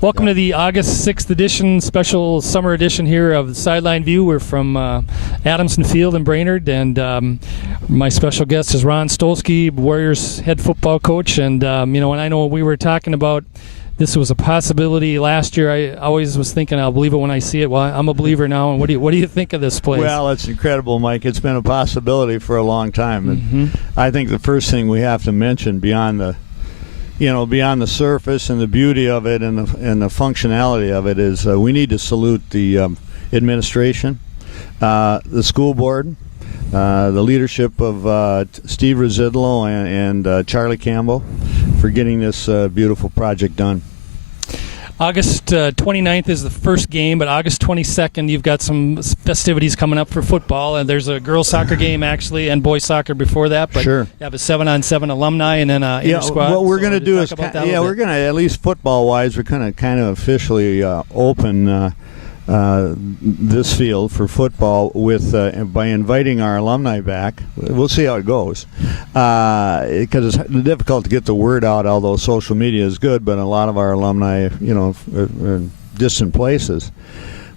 Welcome to the August 6th edition, special summer edition here of the Sideline View. We're from Adamson Field in Brainerd, and my special guest is Ron Stolski, Warriors head football coach. And, when I know we were talking about this was a possibility last year, I always was thinking I'll believe it when I see it. Well, I'm a believer now. And what do you think of this place? Well, it's incredible, Mike. It's been a possibility for a long time. And I think the first thing we have to mention beyond the surface and the beauty of it and the functionality of it is we need to salute the administration, the school board, the leadership of Steve Rizzidlo and Charlie Campbell for getting this beautiful project done. August 29th is the first game, but August 22nd you've got some festivities coming up for football, and there's a girls soccer game actually and boys soccer before that. But sure. You have a 7-on-7 alumni and then inter-squad. What we're going to do is we're going to, at least football-wise, we're going to kind of officially open this field for football with by inviting our alumni back. We'll see how it goes, because it's difficult to get the word out. Although social media is good, but a lot of our alumni, are in distant places.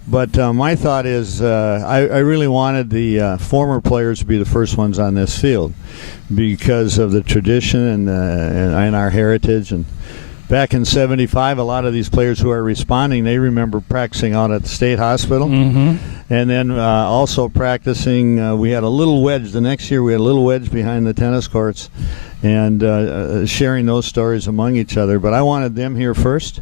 But my thought is, I really wanted the former players to be the first ones on this field because of the tradition and our heritage. And back in '75, a lot of these players who are responding, they remember practicing out at the state hospital. And then also practicing, we had a little wedge. The next year we had a little wedge behind the tennis courts and sharing those stories among each other. But I wanted them here first.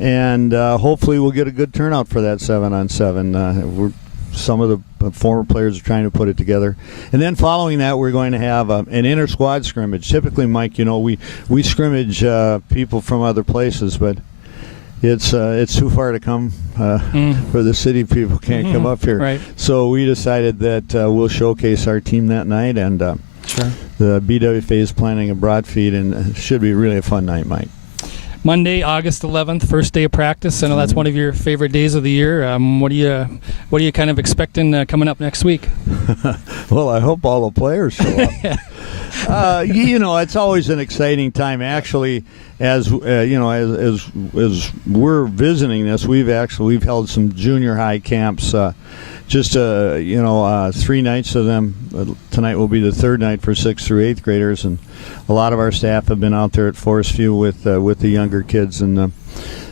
And hopefully we'll get a good turnout for that 7-on-7. Some of the former players are trying to put it together. And then following that, we're going to have an inter-squad scrimmage. Typically, Mike, we scrimmage people from other places, but it's too far to come for the city people can't come up here. Right. So we decided that we'll showcase our team that night, and sure. The BWFA is planning a broad feed, and it should be really a fun night, Mike. Monday, August 11th, first day of practice. I know that's one of your favorite days of the year. What are you kind of expecting coming up next week? Well, I hope all the players show up. It's always an exciting time. Actually, as we're visiting this, we've held some junior high camps. Just 3 nights of them. Tonight will be the third night for 6th through 8th graders, and a lot of our staff have been out there at Forest View with the younger kids. And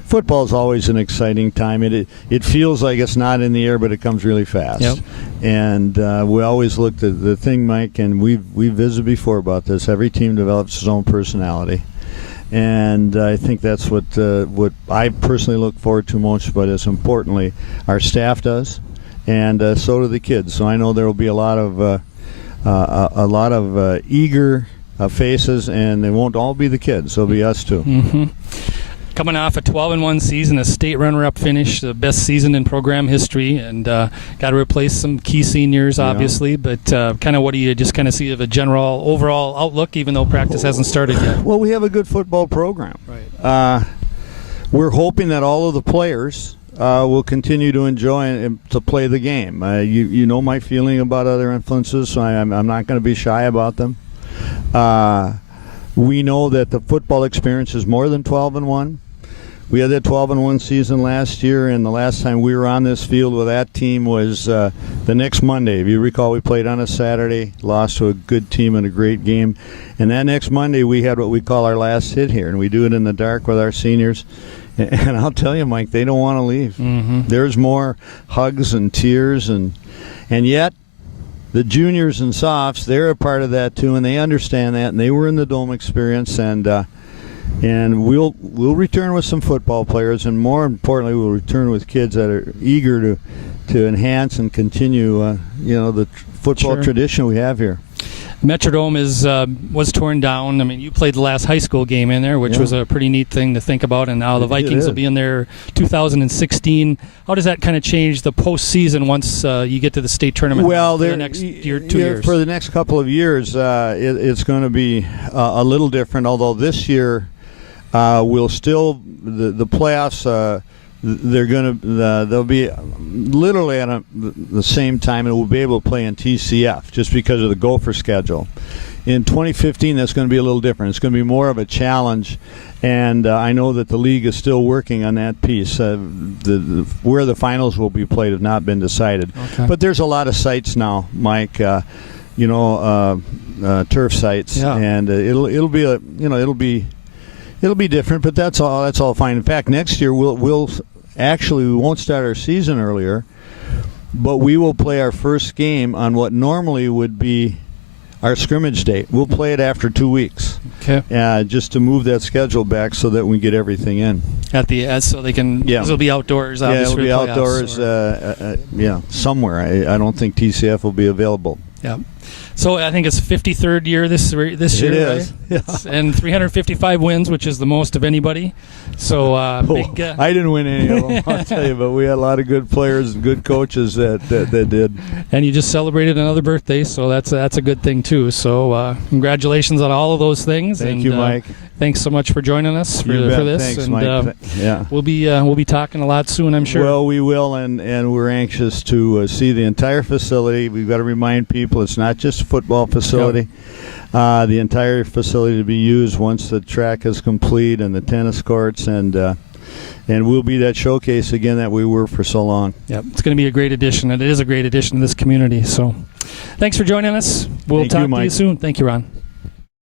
football is always an exciting time. It feels like it's not in the air, but it comes really fast. Yep. And we always look at the thing, Mike, and we've visited before about this. Every team develops its own personality. And I think that's what I personally look forward to most, but as importantly, our staff does. And so do the kids. So I know there will be a lot of eager faces, and they won't all be the kids. They'll be us too. Coming off a 12-1 season, a state runner-up finish, the best season in program history, and got to replace some key seniors, obviously. But kind of what do you just kind of see of a general overall outlook, even though practice hasn't started yet? Well, we have a good football program. Right. We're hoping that all of the players will continue to enjoy and to play the game. You know my feeling about other influences, so I'm not going to be shy about them. We know that the football experience is more than 12-1. We had that 12-1 season last year, and the last time we were on this field with that team was the next Monday. If you recall, we played on a Saturday, lost to a good team in a great game. And that next Monday, we had what we call our last hit here, and we do it in the dark with our seniors. And I'll tell you, Mike, they don't want to leave. There's more hugs and tears, and yet the juniors and softs, they're a part of that too, and they understand that, and they were in the Dome experience, and we'll return with some football players, and more importantly, we'll return with kids that are eager to enhance and continue the football tradition we have here. Metrodome was torn down. I mean, you played the last high school game in there, which was a pretty neat thing to think about, and now the Vikings will be in there 2016. How does that kind of change the postseason once you get to the state tournament for the next year, 2 years? For the next couple of years, it's going to be a little different, although this year we'll still, the playoffs, they'll be literally at the same time, and we'll be able to play in TCF just because of the Gopher schedule. in 2015, that's going to be a little different. It's going to be more of a challenge, and I know that the league is still working on that piece. Where the finals will be played have not been decided. Okay. But there's a lot of sites now, Mike. Turf sites, and it'll be different. But that's all fine. In fact, next year we won't start our season earlier, but we will play our first game on what normally would be our scrimmage date. We'll play it after 2 weeks. Okay. Just to move that schedule back so that we get everything in. So they can. Yeah. It'll be outdoors. Yeah, it'll obviously, be outdoors. Somewhere. I don't think TCF will be available. Yeah. So I think it's 53rd year this year. It is. Right? Yeah. And 355 wins, which is the most of anybody. So I didn't win any of them, I'll tell you, but we had a lot of good players and good coaches that did. And you just celebrated another birthday, so that's a good thing too. So congratulations on all of those things. Thank you, Mike. Thanks so much for joining us for this. Thanks, and, Mike. We'll be talking a lot soon, I'm sure. Well, we will, and we're anxious to see the entire facility. We've got to remind people it's not just a football facility. Yep. The entire facility to be used once the track is complete and the tennis courts, and we'll be that showcase again that we were for so long. Yep, it's going to be a great addition, and it is a great addition to this community. So, thanks for joining us. We'll talk to you soon. Thank you, Ron.